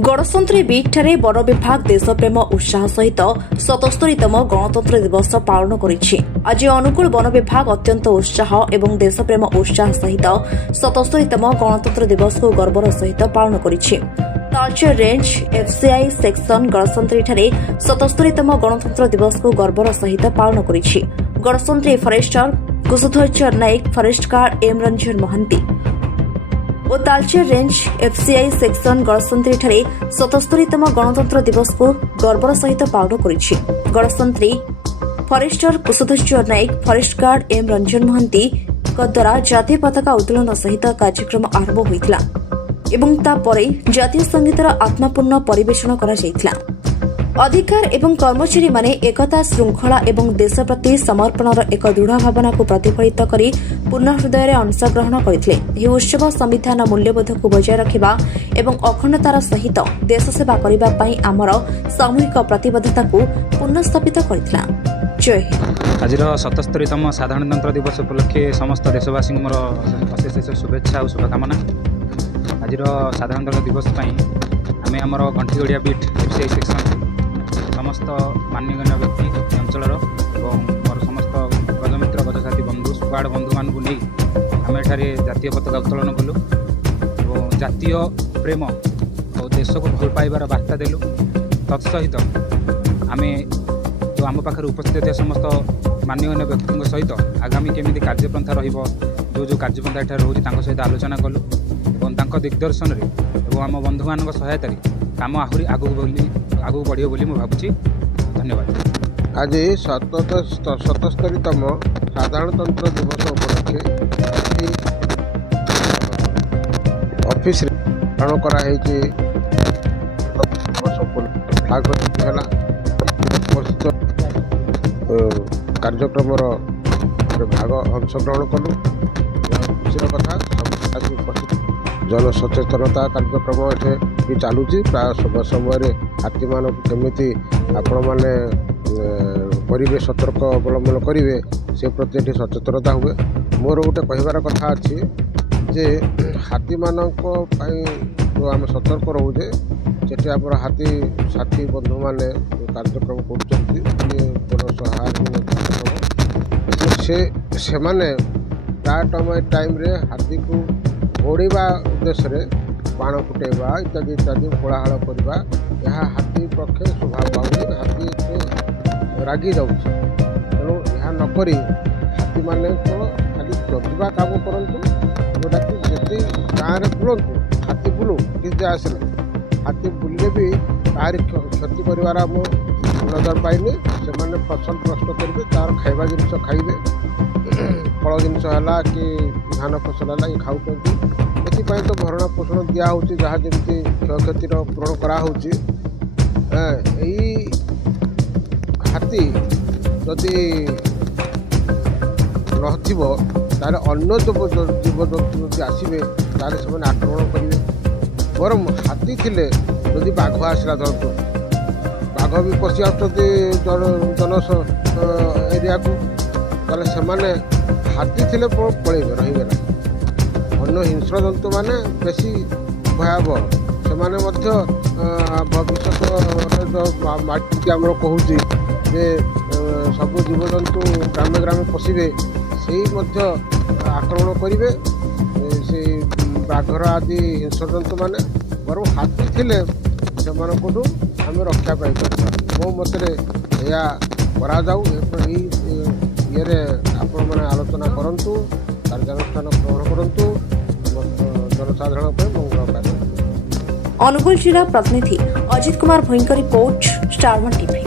गणतंत्री बीटଠାରେ one विभाग देशप्रेम उत्साह सहित 77तम गणतंत्र दिवस पालन करिछि। आज अनुगुल वन विभाग अत्यंत उत्साह एवं देशप्रेम उत्साह सहित 77तम गणतंत्र दिवस को गर्वर सहित पालन करिछि। तालचेर रेंज एफसीआई सेक्शन गणतंत्रीଠାରେ 77तम गणतंत्र दिवस को गर्वर सहित पालन करिछि। गणतंत्री forester Kushadhwaj Nayak, forest guard M Ranjan Mahanty और तालचेर रेंज एफसीआई सेक्शन गणतंत्रीଠାରେ 77तम गणतंत्र दिवस को गर्वर सहित पालन करिछि। गणतंत्री forester Kushadhwaj Nayak, forest guard M Ranjan Mahanty द्वारा जातीय पताका उत्तोलन सहित कार्यक्रम आरंभ होइथिला एवं तापरे जातीय संगीतर आत्मापूर्ण परिवेषण करा जायथिला। अधिकार एवं कर्मचारी माने एकता, श्रृंखला एवं देश प्रति समर्पणर एक दृढ़ भावना को प्रतिफलित करी पूर्ण हृदय अंशग्रहण करथिले। ଏହି उत्सव संविधान मूल्यबोध को बजाय रखिबा एवं अखंडतार सहित देश सेवा करिबा पई आमर सामूहिक प्रतिबद्धता को पुनर्स्थापित करथिला। जय हिंद। आज 77तम साधारणतंत्र दिवस उपलक्षे समस्त देशवासी मोर अशेष शुभेच्छा और शुभकामना। आज साधारणतंत्र दिवस आम आमर घंटीगड़िया बीट एफसीआई सेक्शन समस्त मान्यगण्य व्यक्ति अंचल मोर समस्त गजमित्र गजसाथी बंधु स्क्वाड बंधु मानू नहीं आम एठारे जातीय पताका उत्तोलन कलु और जातीय प्रेम और देश को भल पाइबार बार्ता देलु। तत्सहित आम जो आम पाखे उपस्थित थे समस्त मान्यगण्य व्यक्ति सहित आगामी केमी कार्यपंथा जो कार्यपंथा एठार रोचे सहित आलोचना कलु और दिग्दर्शन और आम बंधु मान सहायतार काम आहरी आगू बढ़ियो बोली मैं भावुची। धन्यवाद। आज 77तम साधारणतंत्र दिवस उपलक्षे ऑफिस पालन कराई कार्यक्रम भाग अंशग्रहण कलु। खुशी कथा जनसचेतनता कार्यक्रम ये भी चलुची। प्राय सब समय हाथी मान केमी आपण मैंने परिवेश सतर्क अवलंबन करेंगे से प्रति सचेतनता हुए। मोर गोटे कहबार कथा अच्छी जे हाथी मानक जो आम सतर्क रोचे से आप हाथी साथी बंधु मैंने कार्यक्रम से माने प्राय टाइम रे हाथी को ओढ़ा उद्देश्य बाण फुटेबा इत्यादि इत्यादि कोलाहल करवा यह हाथी पक्षे शोभा पाऊनी। हाथी रागी जाऊँ तेणु यह नक हाथी माने तो खाली जगवा काम करूँ जोटा कि जी गाँव में बुलतु हाथी बुलू किसी आसे हाथी बुले भी तार क्षति कर नजर पाइनि। से फसल नष्ट करेंगे तार खाइबा जिनस खाइबे फल जिनस है कि धान फसल है खाऊ एपाई तो भरणा पोषण दिया होची जहाँ जमी क्षयक्षतिर पूरण कराऊँगी। हाथी जदि नथिबो तारे अन्य जीवजंतु जब आसबे तारे से आक्रमण करेंगे। बरम हाथी थिले जदि बाघ आसला धरतु बाघ भी पशि जन एरिया को ताले से हाथी थिले पलैबे रहिबे ना। अन्य हिंस्र जंतु मैंने बेसी भयावह से भविष्य आम कहूँ जे सब जीवजंतु ग्रामे ग्रामे पशिबे से आक्रमण करेंगे से बाघर आदि हिंस्र जंतु मैंने। बर हाथी थिले से आम रक्षा पाई मो मतरे या ये आपण मैंने आलोचना करूँ कार्यानुष्ठान ग्रहण करूँ जनसाधारण मंगल कार्य। अनुगुल जिला प्रतिनिधि अजित कुमार भोईंका रिपोर्ट, स्टार 1 टीवी।